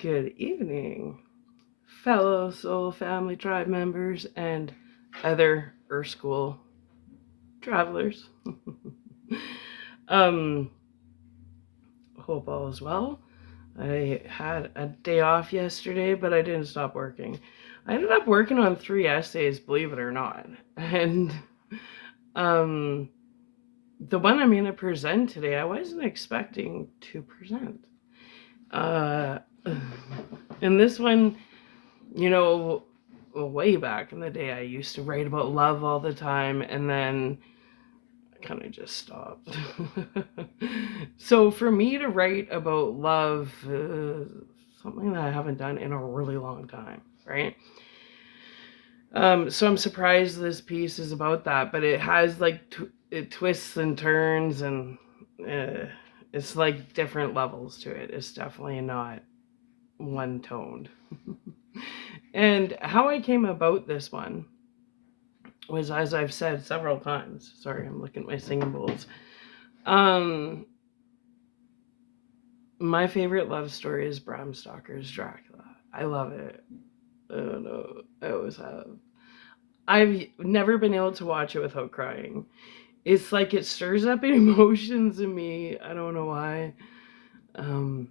Good evening, fellow Soul Family Tribe members and other Earth School travelers. um, Hope all is well. I had a day off yesterday, but I didn't stop working. I ended up working on 3 essays, believe it or not. And um, the one I'm going to present today, I wasn't expecting to present. Uh, and this one, you know, way back in the day, I used to write about love all the time, and then I kind of just stopped. So for me to write about love, something that I haven't done in a really long time, right? So I'm surprised this piece is about that, but it has like it twists and turns, and uh, it's like different levels to it. It's definitely not one toned. And how I came about this one was, as I've said several times. Sorry, I'm looking at my singing bowls. Um, my favorite love story is Bram Stoker's Dracula. I love it. I don't know. I always have. I've never been able to watch it without crying. It's like it stirs up emotions in me. I don't know why. Um,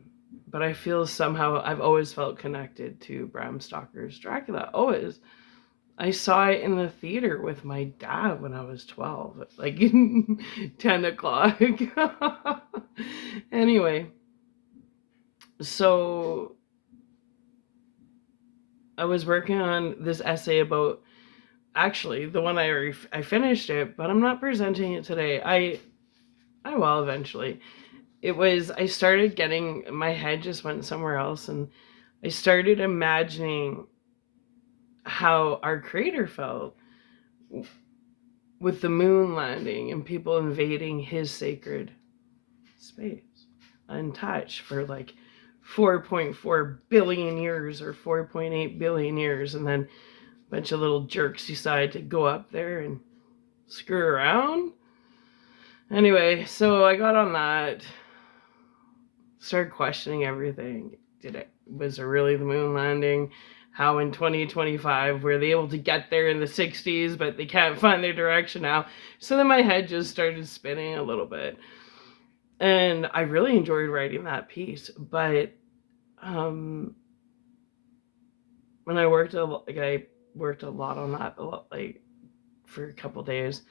but I feel somehow I've always felt connected to Bram Stoker's Dracula. Always. I saw it in the theater with my dad when I was 12, like 10 o'clock. Anyway, so I was working on this essay about, actually, the one I finished it, but I'm not presenting it today. I will eventually. I started getting, my head just went somewhere else, and I started imagining how our creator felt with the moon landing and people invading his sacred space untouched for like 4.4 billion years or 4.8 billion years, and then a bunch of little jerks decide to go up there and screw around. Anyway, so I got on that, started questioning everything. Was it really the moon landing? How in 2025 were they able to get there in the 60s, but they can't find their direction now? So then my head just started spinning a little bit. And I really enjoyed writing that piece. But when I worked I worked a lot on that, like for a couple days.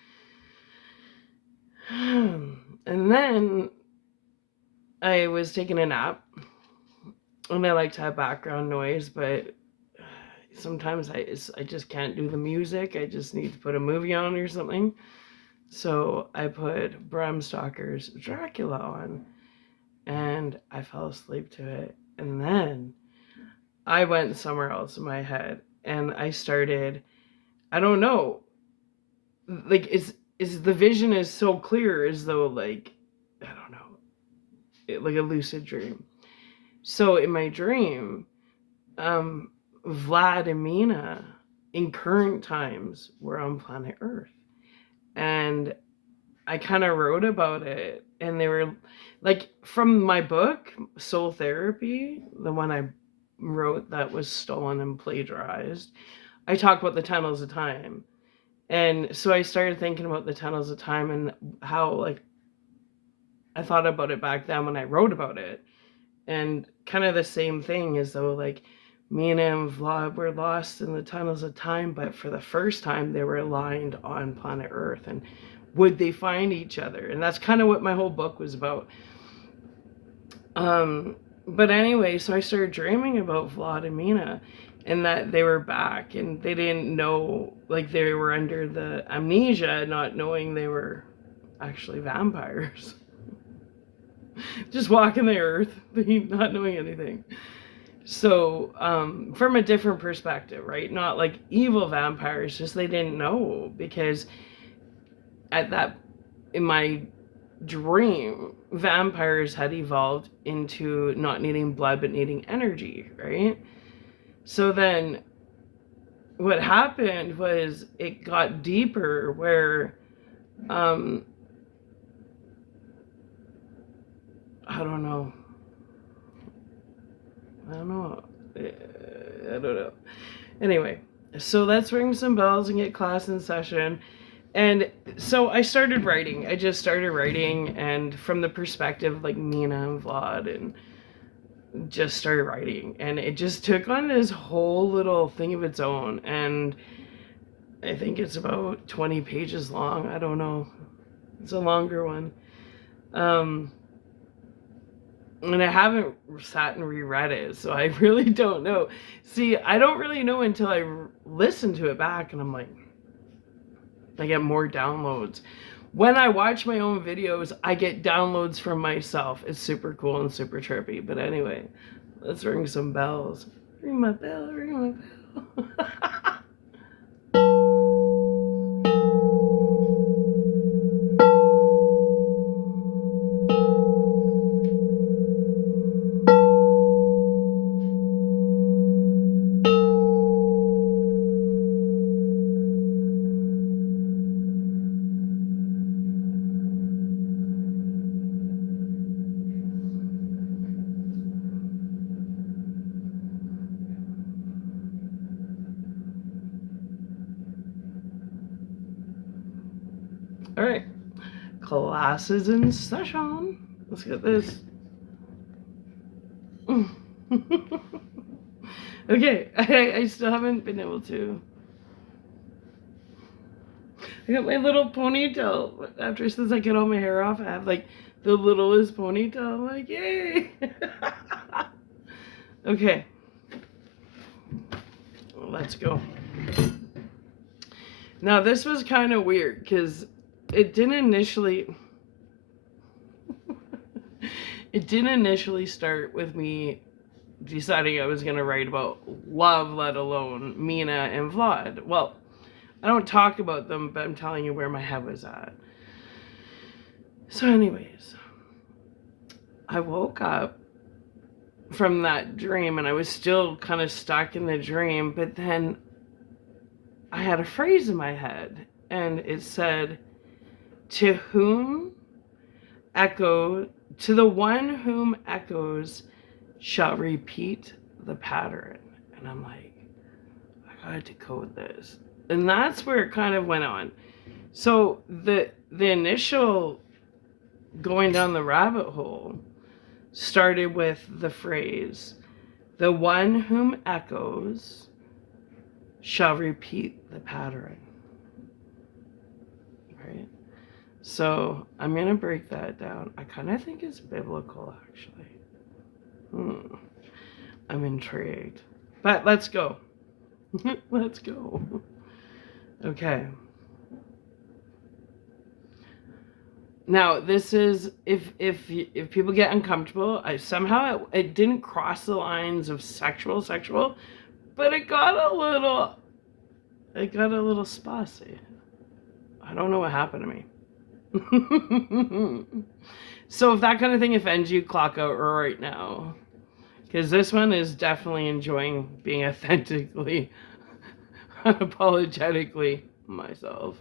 And then I was taking a nap, and I like to have background noise, but sometimes I just can't do the music. I just need to put a movie on or something. So I put Bram Stoker's Dracula on, and I fell asleep to it. And then I went somewhere else in my head, and I started, I don't know, like is the vision is so clear, as though, like, I don't know, like a lucid dream. So in my dream, Vlad and Mina in current times were on planet Earth, and I kind of wrote about it, and they were like, from my book Soul Therapy, the one I wrote that was stolen and plagiarized. I talk about the tunnels of time. And so I started thinking about the tunnels of time, and how, like, I thought about it back then when I wrote about it. And kind of the same thing, as though, like, Mina and Vlad were lost in the tunnels of time, but for the first time they were aligned on planet Earth. And would they find each other? And that's kind of what my whole book was about. But anyway, so I started dreaming about Vlad and Mina, and that they were back, and they didn't know, like, they were under the amnesia, not knowing they were actually vampires. Just walking the earth, not knowing anything. So, from a different perspective, right? Not like evil vampires, just they didn't know, because at that, in my dream, vampires had evolved into not needing blood but needing energy, right? So then what happened was it got deeper, where I don't know. I don't know. I don't know. Anyway, so let's ring some bells and get class in session. And so I started writing. I just started writing, and from the perspective like Mina and Vlad, and just started writing. And it just took on this whole little thing of its own. And I think it's about 20 pages long. I don't know. It's a longer one. And I haven't sat and reread it, so I really don't know. See, I don't really know until I listen to it back, and I'm like, I get more downloads. When I watch my own videos, I get downloads from myself. It's super cool and super trippy. But anyway, let's ring some bells. Ring my bell, ring my bell. All right, class is in session. Let's get this. Okay, I still haven't been able to. I got my little ponytail. After since I get all my hair off, I have like the littlest ponytail. I'm like, yay! Okay, let's go. Now this was kind of weird because it didn't initially start with me deciding I was going to write about love, let alone Mina and Vlad. Well, I don't talk about them, but I'm telling you where my head was at. So anyways, I woke up from that dream and I was still kind of stuck in the dream, but then I had a phrase in my head and it said, to the one whom echoes shall repeat the pattern. And I'm like, I gotta decode this. And that's where it kind of went on. So the initial going down the rabbit hole started with the phrase, the one whom echoes shall repeat the pattern. Right? So I'm going to break that down. I kind of think it's biblical, actually. I'm intrigued. But let's go. Let's go. Okay. Now, this is, if people get uncomfortable, it didn't cross the lines of sexual, but it got a little spicy. I don't know what happened to me. So if that kind of thing offends you, clock out right now. Because this one is definitely enjoying being authentically, unapologetically myself.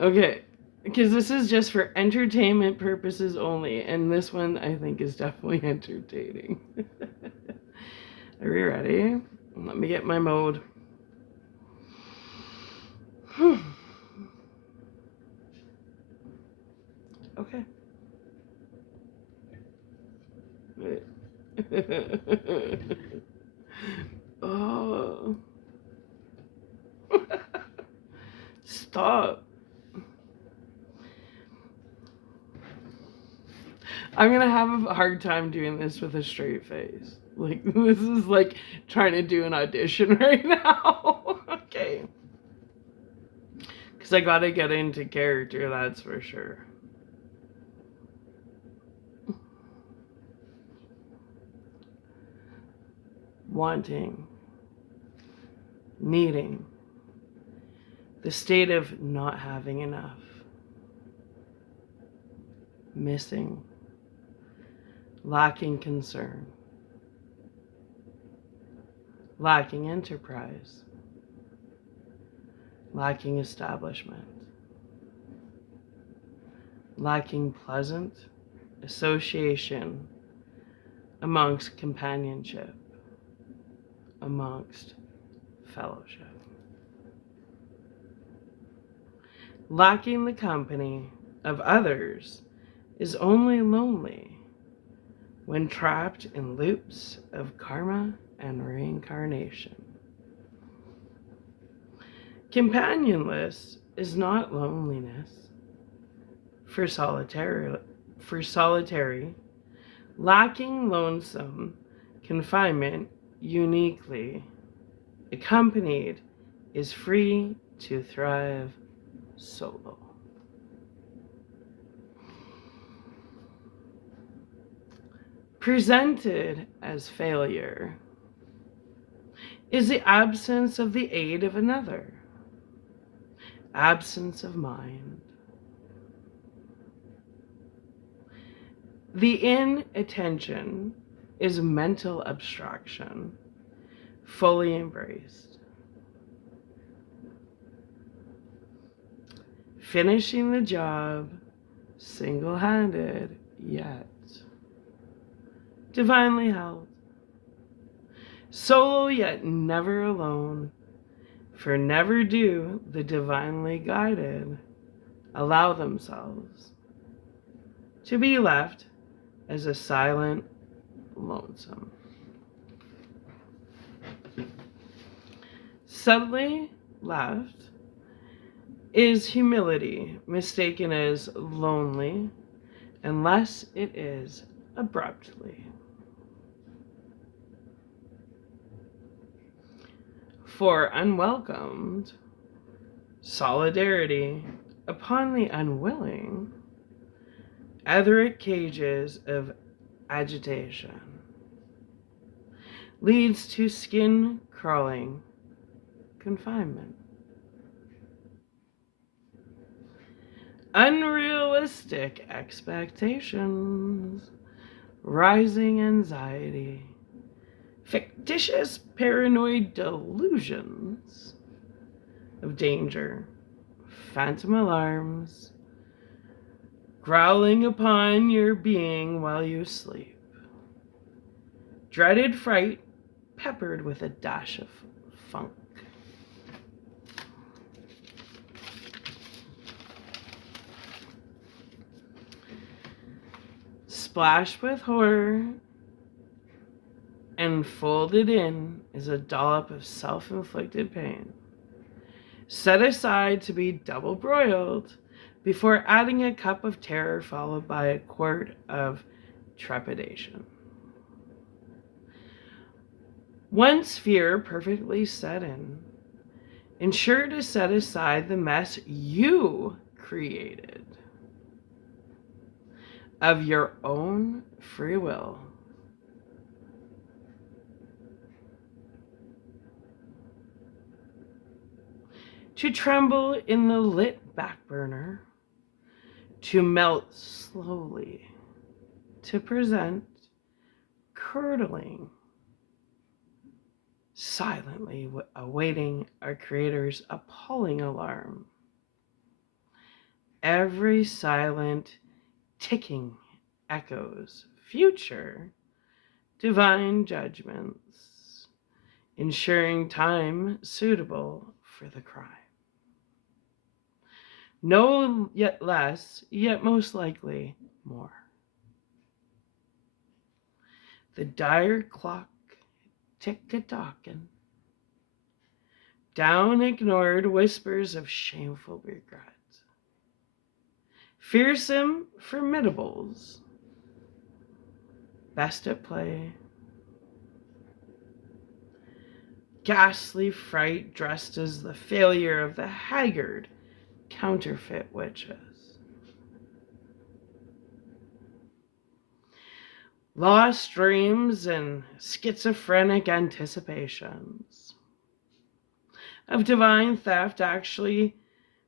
Okay. Because this is just for entertainment purposes only. And this one, I think, is definitely entertaining. Are you ready? Let me get my mode. Okay. Oh. Stop. I'm gonna have a hard time doing this with a straight face. Like, this is like trying to do an audition right now. Okay. Because I gotta get into character, that's for sure. Wanting. Needing. The state of not having enough. Missing. Lacking concern. Lacking enterprise. Lacking establishment. Lacking pleasant association amongst companionship, amongst fellowship. Lacking the company of others is only lonely when trapped in loops of karma and reincarnation. Companionless is not loneliness. For solitary, lacking lonesome confinement, uniquely accompanied, is free to thrive solo. Presented as failure is the absence of the aid of another, absence of mind. The inattention is mental abstraction, fully embraced. Finishing the job, single-handed, yet divinely held. Solo, yet never alone, for never do the divinely guided allow themselves to be left as a silent lonesome. Subtly left is humility, mistaken as lonely, unless it is abruptly. For unwelcomed, solidarity upon the unwilling, etheric cages of agitation leads to skin crawling confinement. Unrealistic expectations, rising anxiety, fictitious paranoid delusions of danger, phantom alarms, growling upon your being while you sleep, dreaded fright peppered with a dash of funk. Splashed with horror and folded in is a dollop of self-inflicted pain, set aside to be double broiled before adding a cup of terror followed by a quart of trepidation. Once fear perfectly set in, ensure to set aside the mess you created of your own free will. To tremble in the lit back burner, to melt slowly, to present, curdling, silently awaiting our Creator's appalling alarm. Every silent ticking echoes future divine judgments, ensuring time suitable for the crime. No, yet less, yet most likely more. The dire clock tick-a-tocking, down ignored whispers of shameful regret. Fearsome formidables, best at play. Ghastly fright dressed as the failure of the haggard counterfeit witches. Lost dreams and schizophrenic anticipations of divine theft actually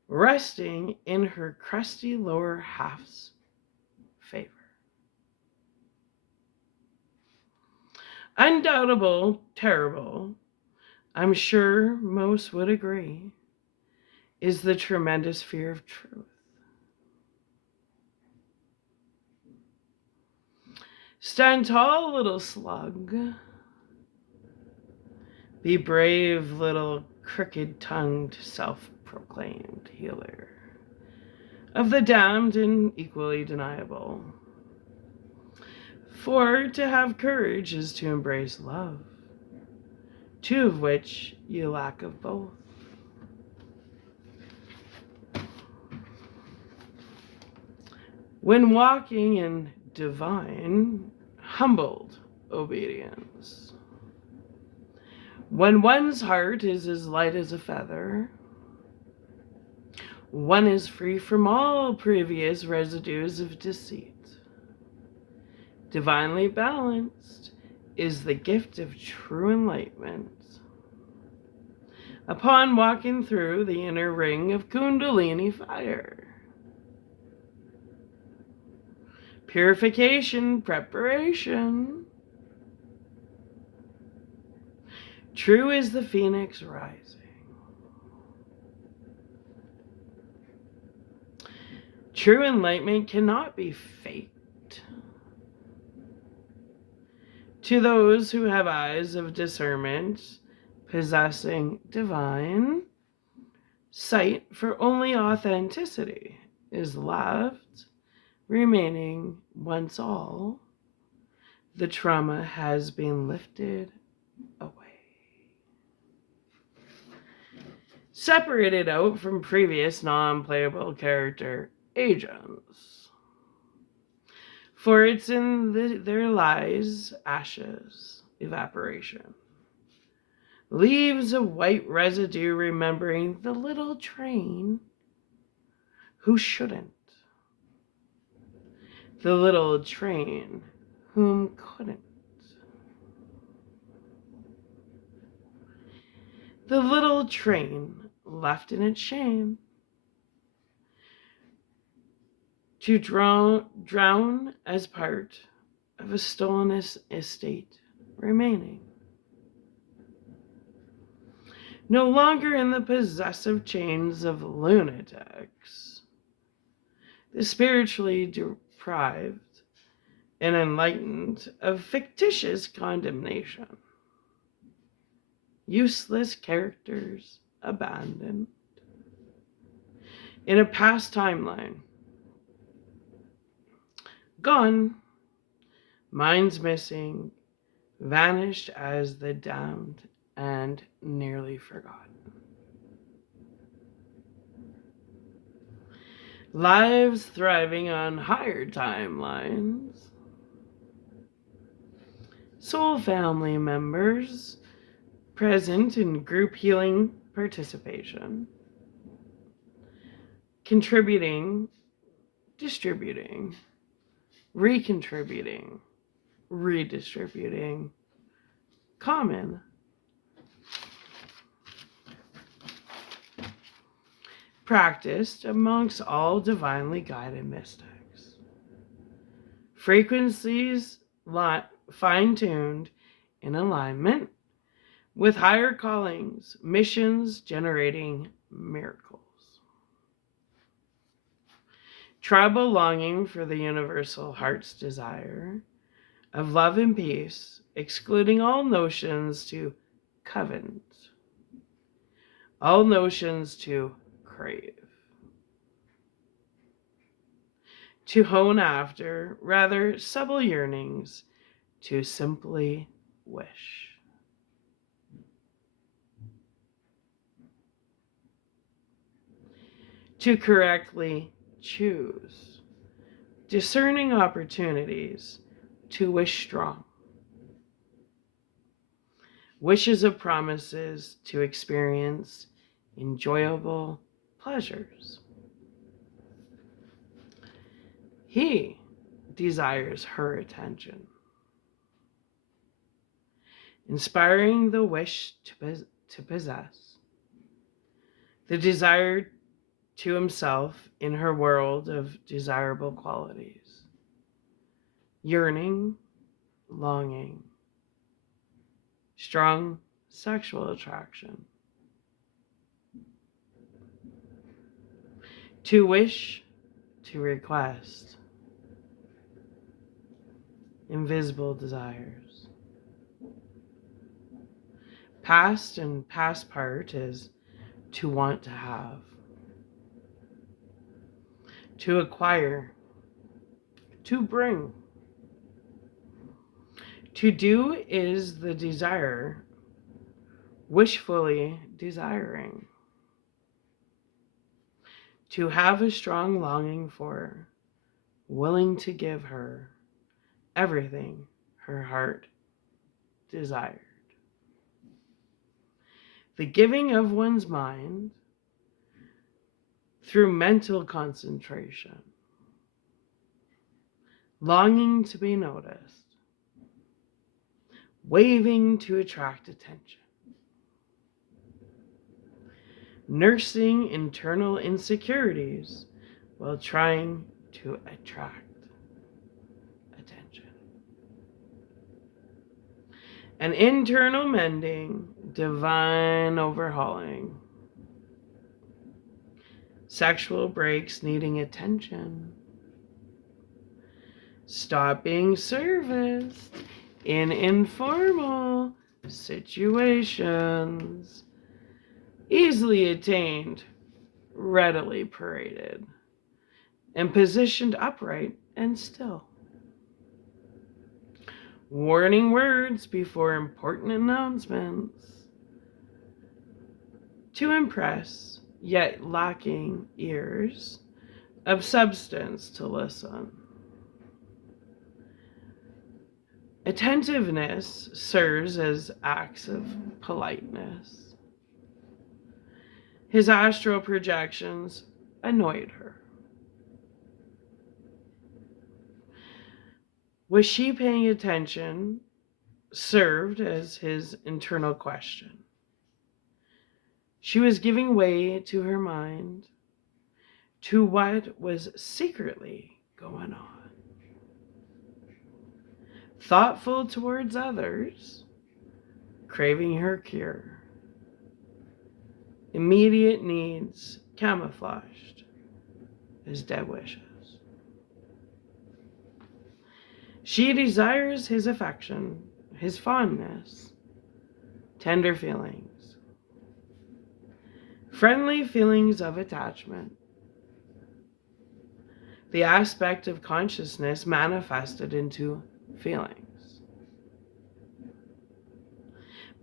resting in her crusty lower half's favor. Undoubtable, terrible, I'm sure most would agree, is the tremendous fear of truth. Stand tall, little slug. Be brave, little crooked-tongued, self-proclaimed healer of the damned and equally deniable. For to have courage is to embrace love, two of which you lack of both. When walking in divine, humbled obedience, when one's heart is as light as a feather, one is free from all previous residues of deceit. Divinely balanced is the gift of true enlightenment. Upon walking through the inner ring of Kundalini fire, purification, preparation. True is the phoenix rising. True enlightenment cannot be faked. To those who have eyes of discernment, possessing divine sight, for only authenticity is left, remaining once all the trauma has been lifted away. Separated out from previous non-playable character agents. For it's in there lies ashes, evaporation. Leaves a white residue remembering the little train who shouldn't. The little train whom couldn't. The little train left in its shame to drown as part of a stolen estate remaining. No longer in the possessive chains of lunatics, the spiritually deprived and enlightened of fictitious condemnation. Useless characters abandoned. In a past timeline, gone, minds missing, vanished as the damned and nearly forgotten. Lives thriving on higher timelines. Soul family members present in group healing participation. Contributing, distributing, recontributing, redistributing, common. Practiced amongst all divinely guided mystics. Frequencies fine-tuned in alignment with higher callings, missions generating miracles. Tribal longing for the universal heart's desire of love and peace, excluding all notions to covet, all notions to crave, to hone after, rather subtle yearnings to simply wish. To correctly choose, discerning opportunities to wish strong. Wishes of promises to experience enjoyable pleasures. He desires her attention, inspiring the wish to possess, the desire to himself in her world of desirable qualities, yearning, longing, strong sexual attraction. To wish, to request. invisible desires. Past and past part is to want to have, to acquire, to bring. To do is the desire, wishfully desiring. To have a strong longing for, willing to give her everything her heart desired. The giving of one's mind through mental concentration, longing to be noticed, waving to attract attention, nursing internal insecurities while trying to attract attention, an internal mending, divine overhauling, sexual breaks needing attention, stop being serviced in informal situations, easily attained, readily paraded, and positioned upright and still. Warning words before important announcements. To impress, yet lacking ears of substance to listen. Attentiveness serves as acts of politeness. His astral projections annoyed her. Was she paying attention? Served as his internal question. She was giving way to her mind, to what was secretly going on. Thoughtful towards others, craving her cure. Immediate needs camouflaged as dead wishes. She desires his affection, his fondness, tender feelings, friendly feelings of attachment. The aspect of consciousness manifested into feelings,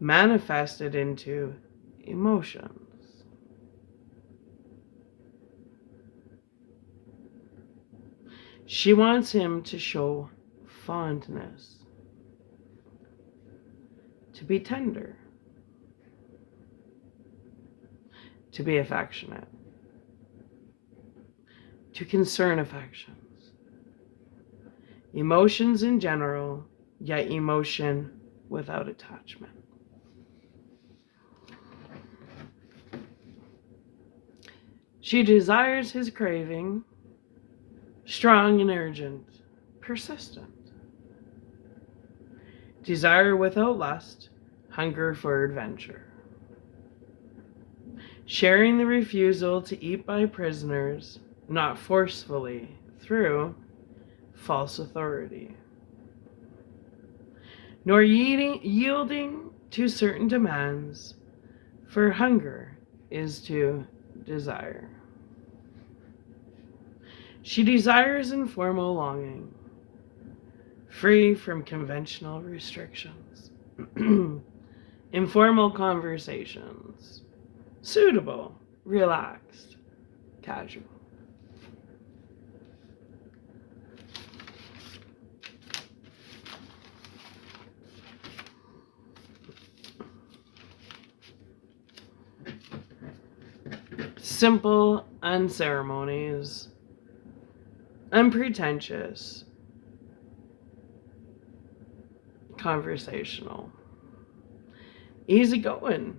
manifested into emotions. She wants him to show fondness, to be tender, to be affectionate, to concern affections, emotions in general, yet emotion without attachment. She desires his craving, strong and urgent, persistent. Desire without lust, hunger for adventure. Sharing the refusal to eat by prisoners, not forcefully, through false authority. Nor yielding to certain demands, for hunger is to desire. She desires informal longing, free from conventional restrictions. Informal conversations, suitable, relaxed, casual. Simple, unceremonious, unpretentious, conversational, easygoing.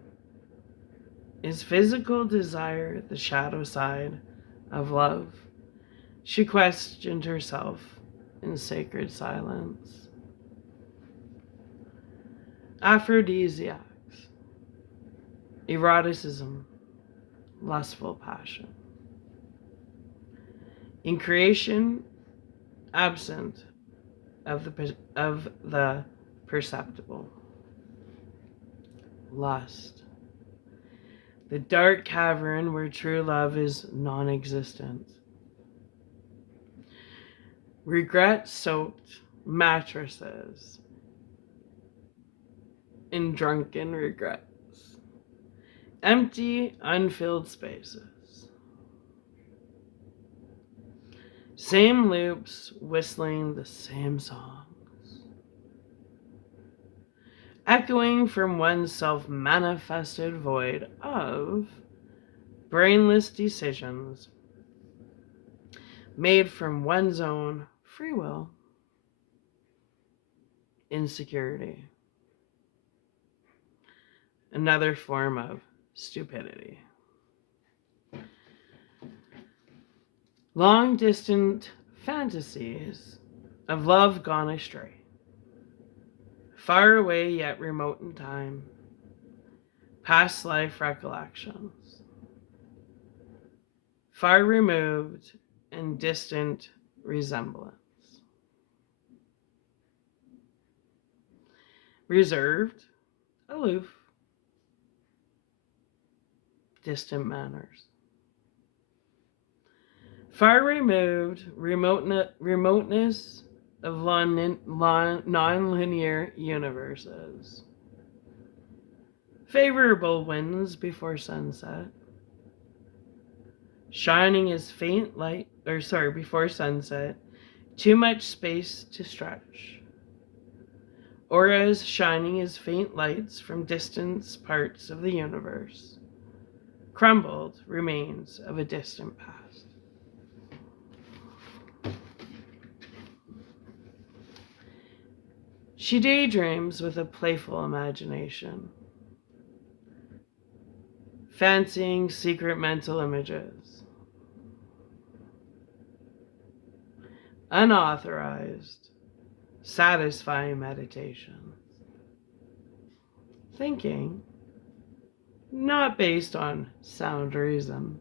Is physical desire the shadow side of love? She questioned herself in sacred silence. Aphrodisiacs, eroticism, lustful passion. In creation, absent of the of the perceptible. Lust. The dark cavern where true love is non-existent. Regret-soaked mattresses in drunken regrets. Empty, unfilled spaces. Same loops whistling the same songs. Echoing from one's self-manifested void of brainless decisions made from one's own free will. Insecurity. Another form of stupidity. Long-distant fantasies of love gone astray. Far away yet remote in time. Past life recollections. Far removed and distant resemblance. Reserved, aloof, distant manners. Far removed, remoteness of non-linear universes. Favorable winds before sunset. Shining as faint light, before sunset. Too much space to stretch. Auras shining as faint lights from distant parts of the universe. Crumbled remains of a distant past. She daydreams with a playful imagination, fancying secret mental images. Unauthorized, satisfying meditation. Thinking, not based on sound reason.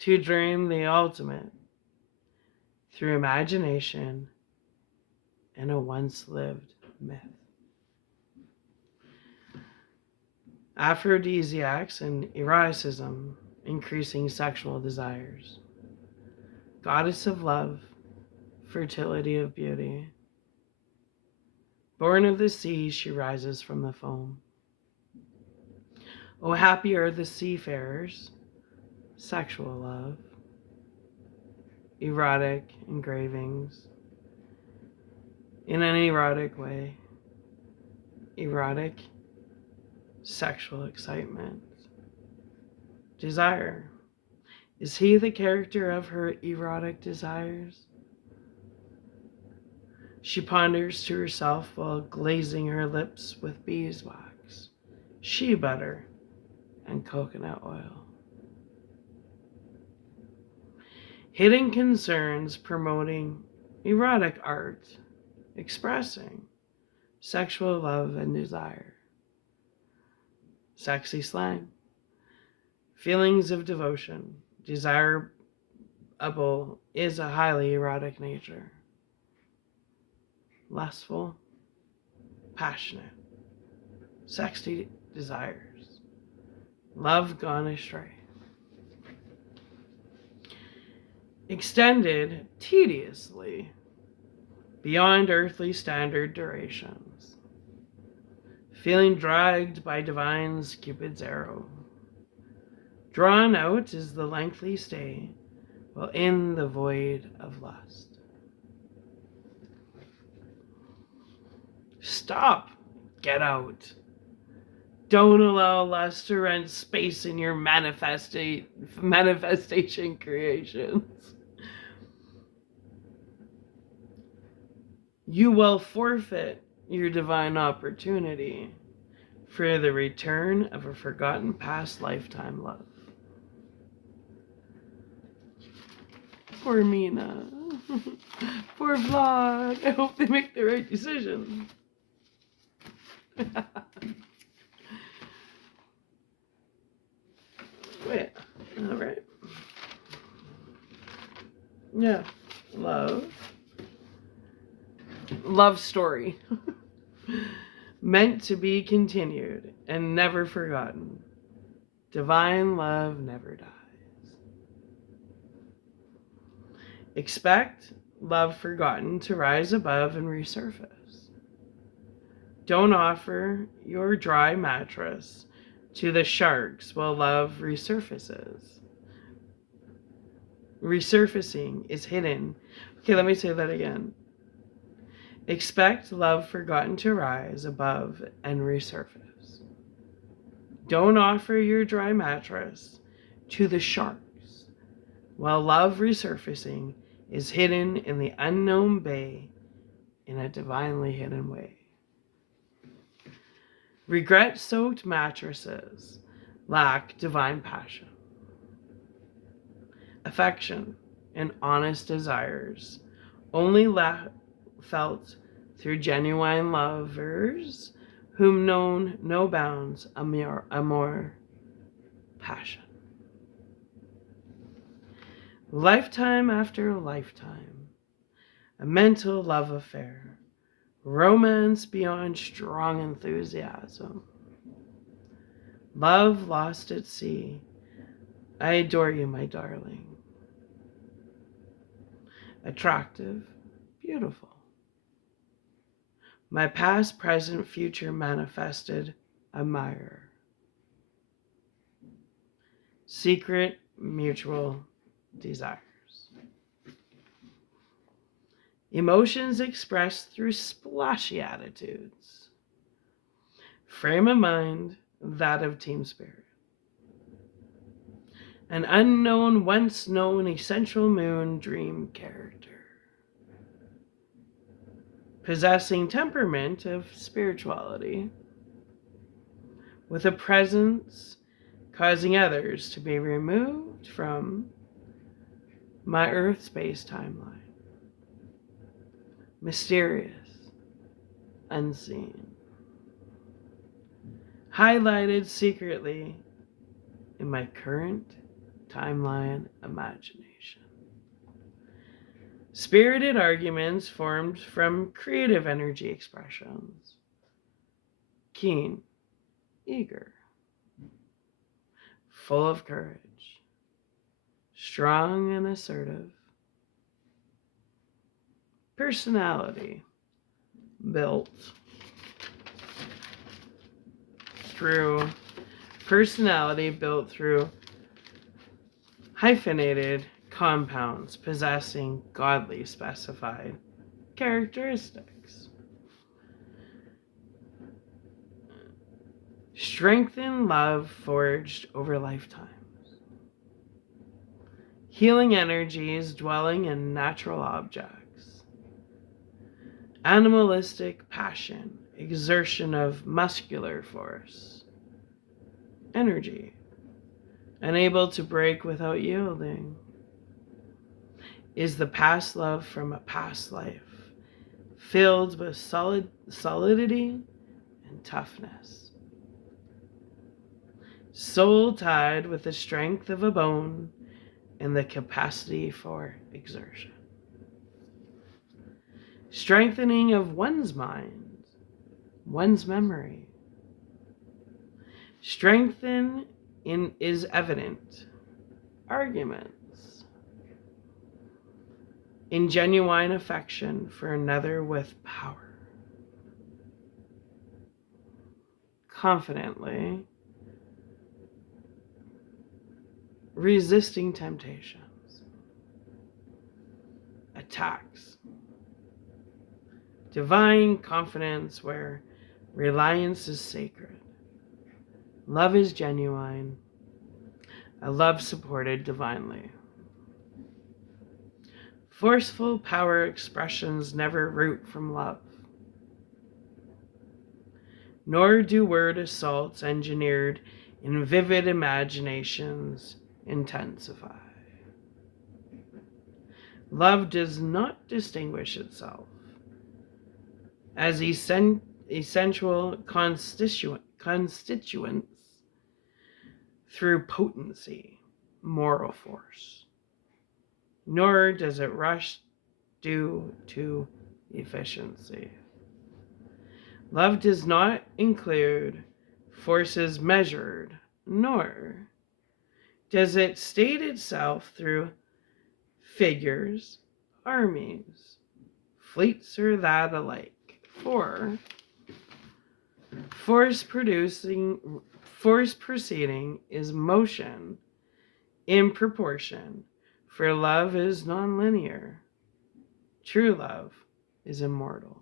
To dream the ultimate through imagination and a once-lived myth. Aphrodisiacs and eroticism, increasing sexual desires. Goddess of love, fertility of beauty. Born of the sea, she rises from the foam. Oh, happy are the seafarers, sexual love. Erotic engravings. In an erotic way. Erotic, sexual excitement. Desire. Is he the character of her erotic desires? She ponders to herself while glazing her lips with beeswax, shea butter, and coconut oil. Hidden concerns promoting erotic art, expressing sexual love and desire. Sexy slang. Feelings of devotion, desirable is a highly erotic nature. Lustful, passionate, sexy desires, love gone astray. Extended tediously, beyond earthly standard durations. Feeling dragged by divine's Cupid's arrow. Drawn out is the lengthy stay, while in the void of lust. Stop. Get out. Don't allow lust to rent space in your manifestation creations. You will forfeit your divine opportunity for the return of a forgotten past lifetime love. Poor Mina. Poor Vlad. I hope they make the right decision. Wait. All right. Yeah. Love. love story. Meant to be continued and never forgotten. Divine love never dies. Expect love forgotten to rise above and resurface. Don't offer your dry mattress to the sharks while love resurfaces. Resurfacing is hidden. Okay, let me say that again. Expect love forgotten to rise above and resurface. Don't offer your dry mattress to the sharks while love resurfacing is hidden in the unknown bay in a divinely hidden way. Regret-soaked mattresses lack divine passion, affection, and honest desires only felt through genuine lovers whom known no bounds, amor, passion. Lifetime after lifetime, a mental love affair, romance beyond strong enthusiasm. Love lost at sea. I adore you, my darling. Attractive, beautiful. My past, present, future manifested admirer. Secret, mutual desires. Emotions expressed through splashy attitudes. Frame of mind, that of team spirit. An unknown, once known essential moon dream character. Possessing temperament of spirituality. With a presence causing others to be removed from my Earth space timeline. Mysterious, unseen. Highlighted secretly in my current timeline imagination. Spirited arguments formed from creative energy expressions. Keen, eager, full of courage, strong and assertive. Personality built through hyphenated compounds possessing godly specified characteristics. Strengthen love forged over lifetimes. Healing energies dwelling in natural objects. Animalistic passion, exertion of muscular force. Energy, unable to break without yielding. Is the past love from a past life, filled with solidity and toughness. Soul tied with the strength of a bone and the capacity for exertion. Strengthening of one's mind, one's memory. Strengthen is evident. Arguments. In genuine affection for another with power. Confidently. Resisting temptations. Attacks. Divine confidence where reliance is sacred. Love is genuine. A love supported divinely. Forceful power expressions never root from love. Nor do word assaults engineered in vivid imaginations intensify. Love does not distinguish itself as essential constituents through potency, moral force, nor does it rush due to efficiency. Love does not include forces measured, nor does it state itself through figures, armies, fleets, or that alike. For force proceeding is motion in proportion, for love is nonlinear. True love is immortal.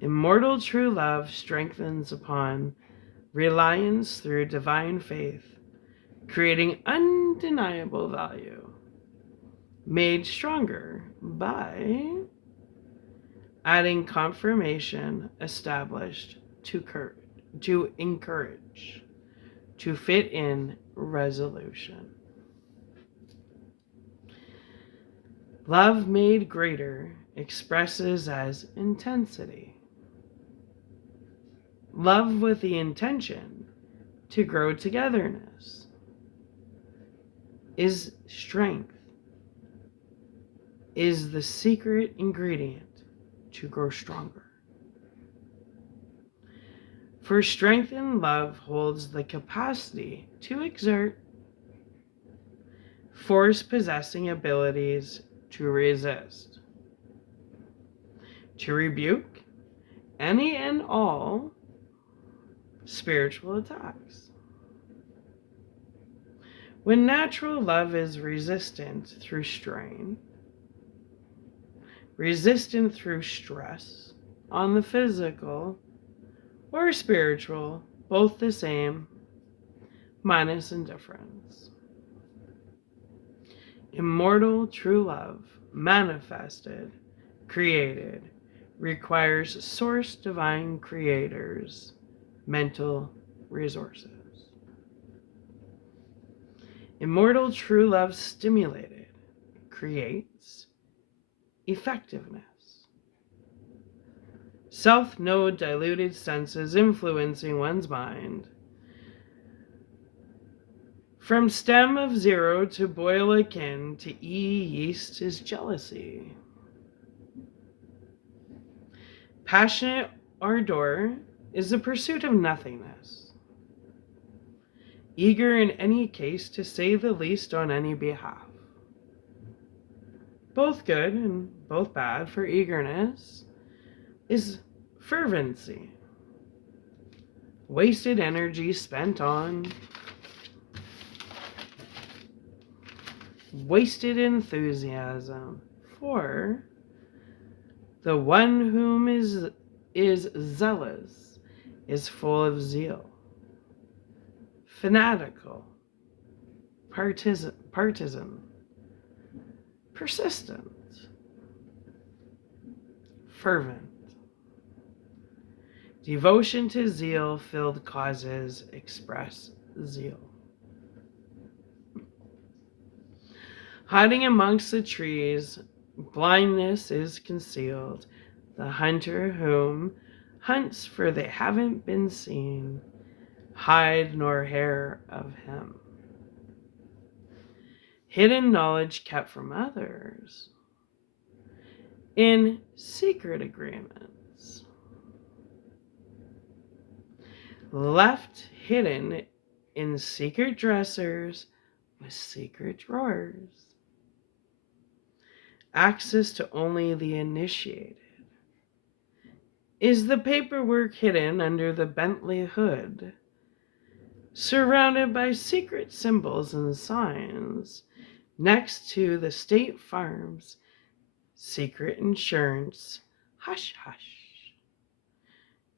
Immortal true love strengthens upon reliance through divine faith, creating undeniable value, made stronger by adding confirmation established to encourage, to fit in resolution. Love made greater expresses as intensity. Love with the intention to grow togetherness is strength, is the secret ingredient to grow stronger. For strength in love holds the capacity to exert, force possessing abilities to resist, to rebuke any and all spiritual attacks. When natural love is resistant through strain, resistant through stress on the physical or spiritual, both the same, minus indifference. Immortal true love, manifested, created, requires source divine creators, mental resources. Immortal true love stimulated, creates effectiveness. Self no diluted senses influencing one's mind. From stem of zero to boil akin to yeast is jealousy. Passionate ardor is the pursuit of nothingness, eager in any case to say the least on any behalf. Both good and both bad for eagerness is fervency, wasted energy spent on wasted enthusiasm. For the one whom is zealous is full of zeal, fanatical, partisan, persistent, fervent. Devotion to zeal-filled causes express zeal. Hiding amongst the trees, blindness is concealed. The hunter whom hunts for they haven't been seen, hide nor hair of him. Hidden knowledge kept from others in secret agreements, left hidden in secret dressers with secret drawers, access to only the initiated. Is the paperwork hidden under the Bentley hood, surrounded by secret symbols and signs, next to the State Farm's secret insurance, hush hush,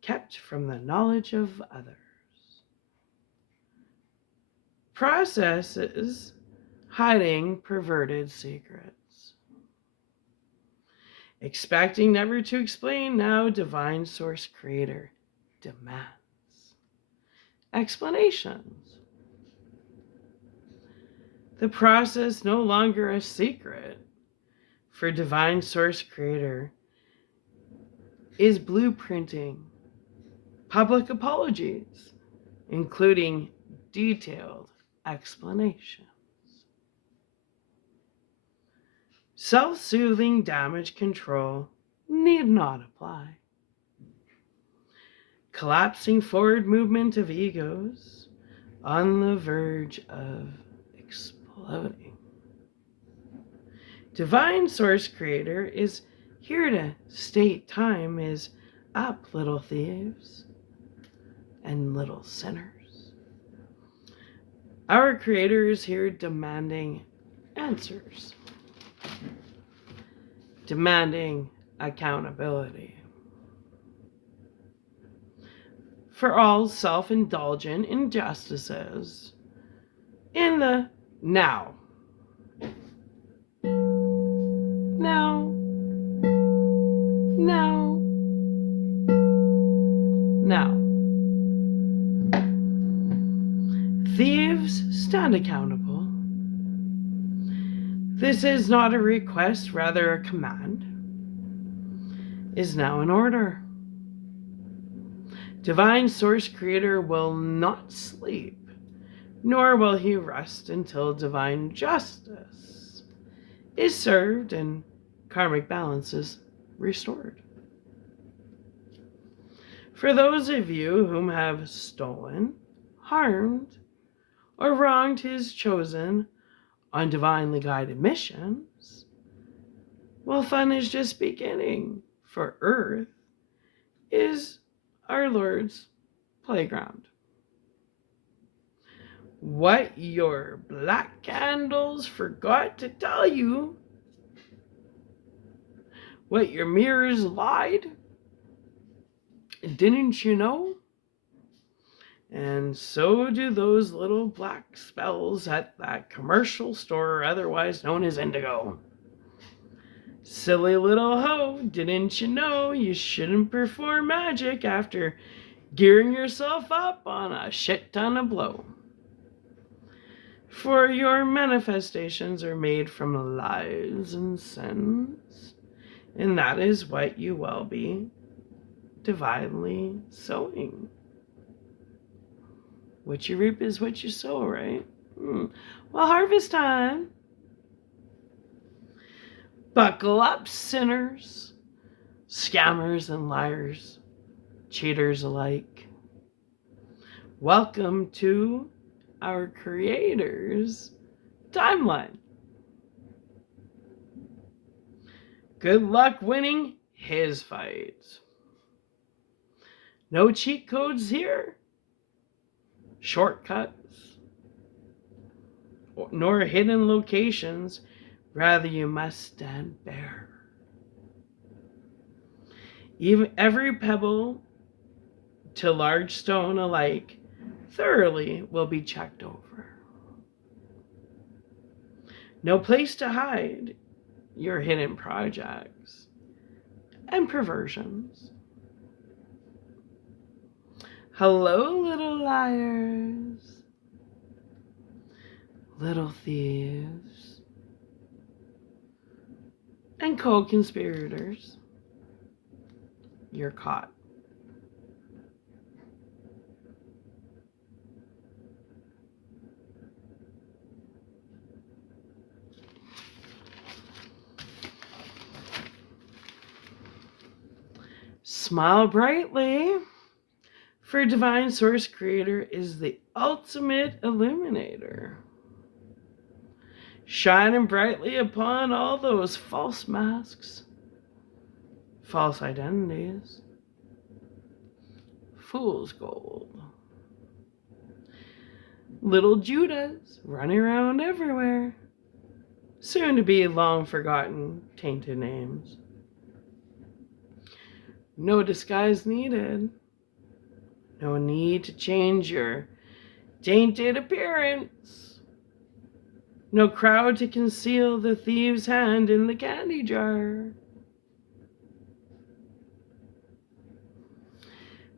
kept from the knowledge of others. Processes hiding perverted secrets. Expecting never to explain, now divine source creator demands explanations. The process no longer a secret, for divine source creator is blueprinting public apologies, including detailed explanations. Self-soothing damage control need not apply. Collapsing forward movement of egos on the verge of exploding. Divine Source Creator is here to state time is up, little thieves and little sinners. Our Creator is here demanding answers, demanding accountability for all self-indulgent injustices in the now. Now. Now. Now. Thieves, stand accountable. This is not a request, rather a command. Is now in order. Divine Source Creator will not sleep, nor will he rest until divine justice is served and karmic balance is restored. For those of you whom have stolen, harmed, or wronged his chosen on divinely guided missions, well, fun is just beginning, for Earth is our Lord's playground. What your black candles forgot to tell you, what your mirrors lied, didn't you know? And so do those little black spells at that commercial store, otherwise known as Indigo. Silly little hoe, didn't you know you shouldn't perform magic after gearing yourself up on a shit ton of blow? For your manifestations are made from lies and sins, and that is what you will be divinely sowing. What you reap is what you sow, right? Well, harvest time. Buckle up, sinners, scammers and liars, cheaters alike. Welcome to our Creator's timeline. Good luck winning his fight. No cheat codes here, shortcuts, nor hidden locations. Rather, you must stand bare. Even every pebble to large stone alike thoroughly will be checked over. No place to hide your hidden projects and perversions. Hello, little liars, little thieves, and co-conspirators. You're caught. Smile brightly, for Divine Source Creator is the ultimate illuminator. Shining brightly upon all those false masks, false identities, fool's gold. Little Judas running around everywhere, soon to be long forgotten tainted names. No disguise needed. No need to change your tainted appearance. No crowd to conceal the thief's hand in the candy jar.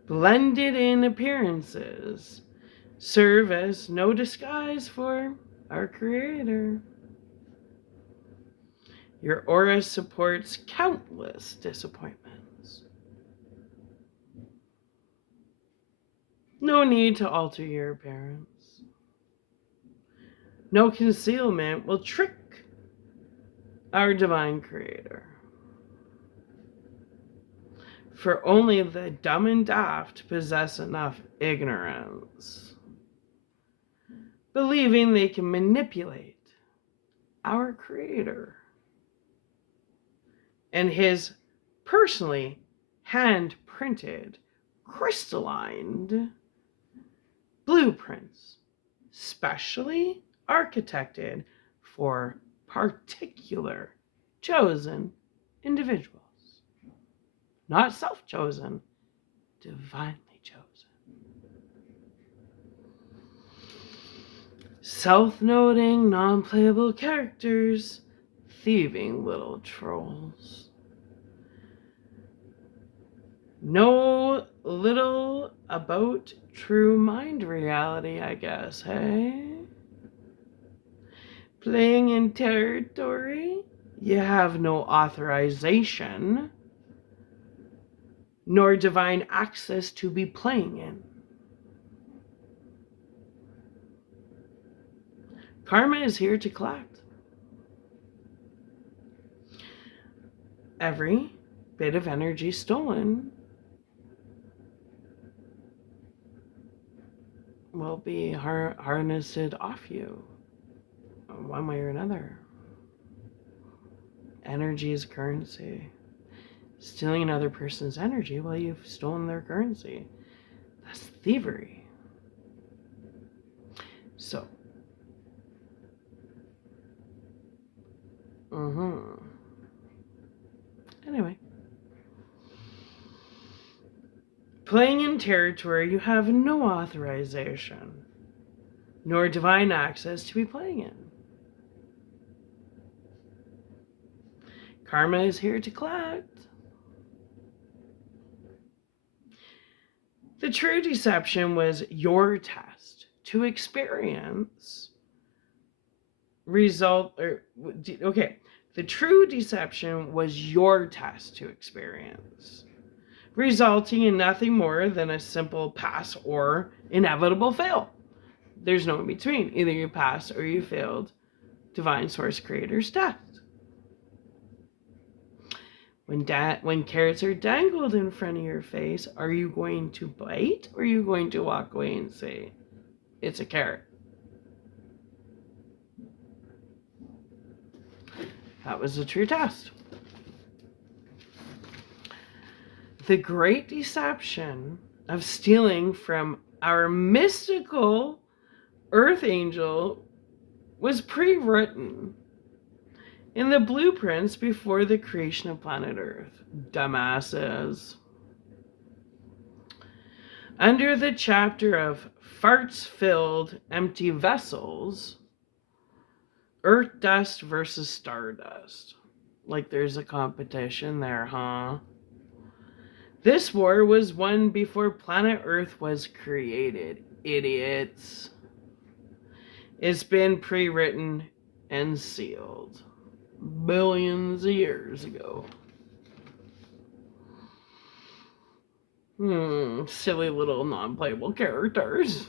Blended in appearances serve as no disguise for our Creator. Your aura supports countless disappointments. No need to alter your appearance. No concealment will trick our Divine Creator. For only the dumb and daft possess enough ignorance, believing they can manipulate our Creator and His personally hand-printed, crystalline blueprints, specially architected for particular chosen individuals. Not self-chosen, divinely chosen. Self-noting, non-playable characters, thieving little trolls. Know little about true mind reality, I guess, hey? Playing in territory you have no authorization nor divine access to be playing in. Karma is here to collect. Every bit of energy stolen will be harnessed off you one way or another. Energy is currency. Stealing another person's energy while you've stolen their currency. That's thievery. So, anyway. Playing in territory you have no authorization, nor divine access to be playing in. Karma is here to collect. The true deception was your test to experience the true deception was your test to experience, resulting in nothing more than a simple pass or inevitable fail. There's no in between. Either you passed or you failed Divine Source Creator's test. When carrots are dangled in front of your face, are you going to bite or are you going to walk away and say, it's a carrot? That was the true test. The great deception of stealing from our mystical earth angel was pre-written in the blueprints before the creation of planet Earth. Dumbasses. Under the chapter of farts-filled empty vessels, Earth dust versus stardust. Like there's a competition there, huh? This war was won before planet Earth was created, idiots. It's been pre-written and sealed billions of years ago. Silly little non-playable characters.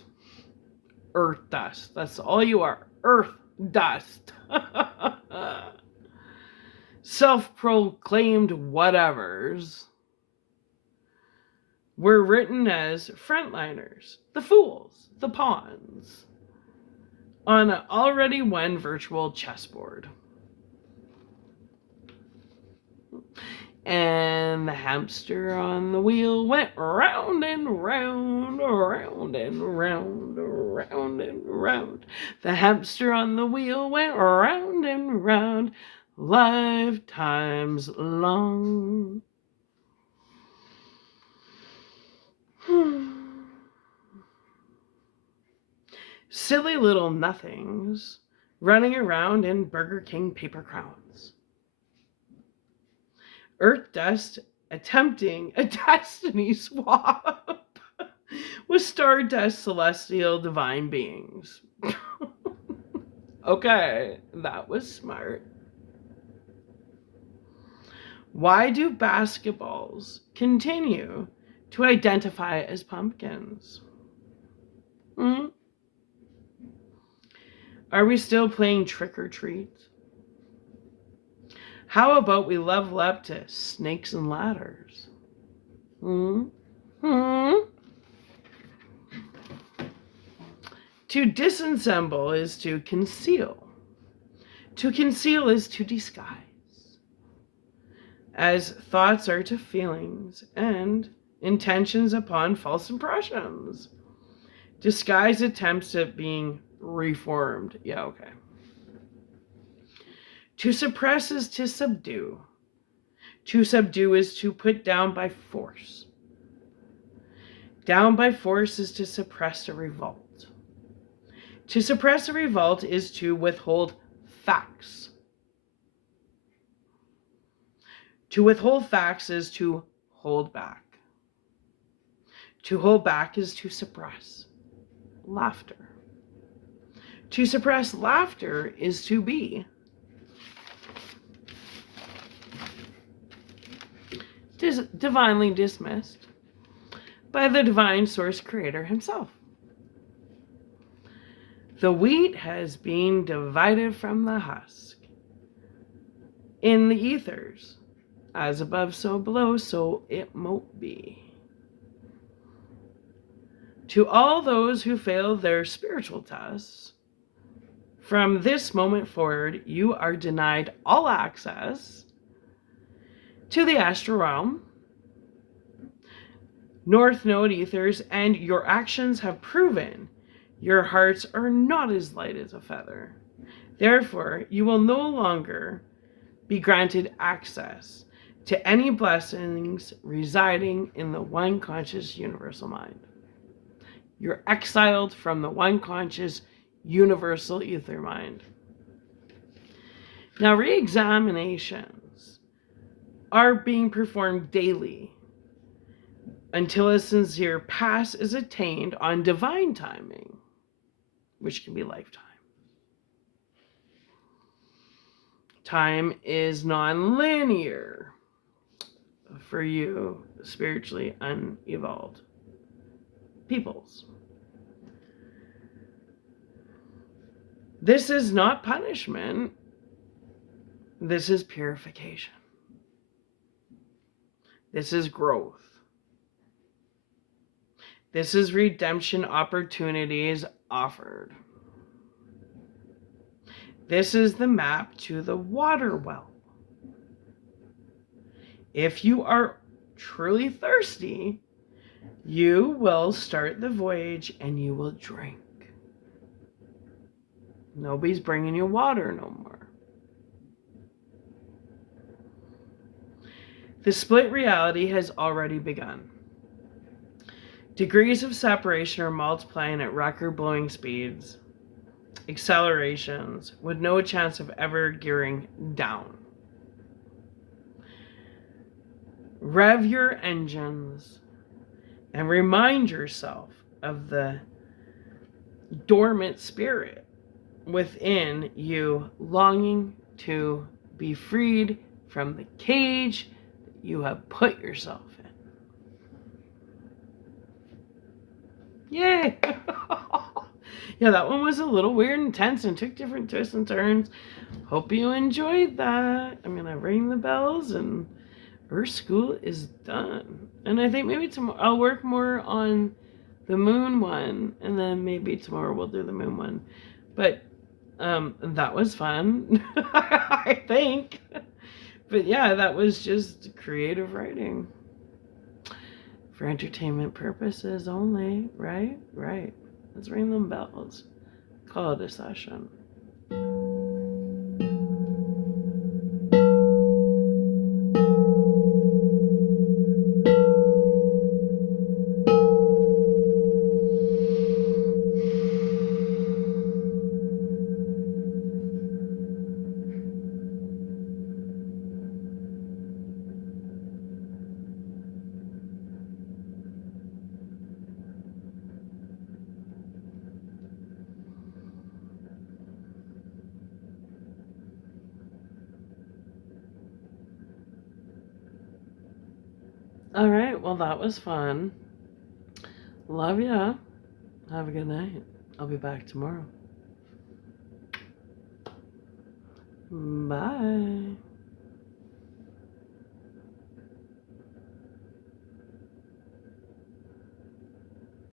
Earth dust. That's all you are. Earth dust. Self-proclaimed whatevers were written as frontliners, the fools, the pawns, on an already won virtual chessboard. And the hamster on the wheel went round and round, round and round, round and round. The hamster on the wheel went round and round, lifetimes long. Silly little nothings running around in Burger King paper crowns. Earth dust attempting a destiny swap with stardust celestial divine beings. Okay, that was smart. Why do basketballs continue to identify as pumpkins? Are we still playing trick or treat? How about we level up to snakes and ladders? Hmm. Hmm. To disassemble is to conceal. To conceal is to disguise, as thoughts are to feelings and intentions upon false impressions. Disguise attempts at being reformed. Yeah, okay. To suppress is to subdue. To subdue is to put down by force. Down by force is to suppress a revolt. To suppress a revolt is to withhold facts. To withhold facts is to hold back. To hold back is to suppress laughter. To suppress laughter is to be divinely dismissed by the divine source creator himself. The wheat has been divided from the husk in the ethers, as above, so below, so it mote be. To all those who fail their spiritual tests, from this moment forward, you are denied all access to the astral realm, North Node ethers, and your actions have proven your hearts are not as light as a feather. Therefore, you will no longer be granted access to any blessings residing in the one conscious universal mind. You're exiled from the one conscious universal ether mind. Now, re-examinations are being performed daily until a sincere pass is attained on divine timing, which can be lifetime. Time is non-linear for you spiritually unevolved peoples. This is not punishment. This is purification. This is growth. This is redemption opportunities offered. This is the map to the water well. If you are truly thirsty, you will start the voyage and you will drink. Nobody's bringing you water no more. The split reality has already begun. Degrees of separation are multiplying at record-blowing speeds, accelerations, with no chance of ever gearing down. Rev your engines and remind yourself of the dormant spirit within you longing to be freed from the cage that you have put yourself in. Yay! Yeah, that one was a little weird and tense and took different twists and turns. Hope you enjoyed that. I'm gonna ring the bells and Earth School is done. And I think maybe tomorrow I'll work more on the moon one, and then maybe tomorrow we'll do the moon one. But that was fun. I think. But yeah, that was just creative writing. For entertainment purposes only, right? Right. Let's ring them bells. Call it a session. All right, well, that was fun. Love ya. Have a good night. I'll be back tomorrow. Bye.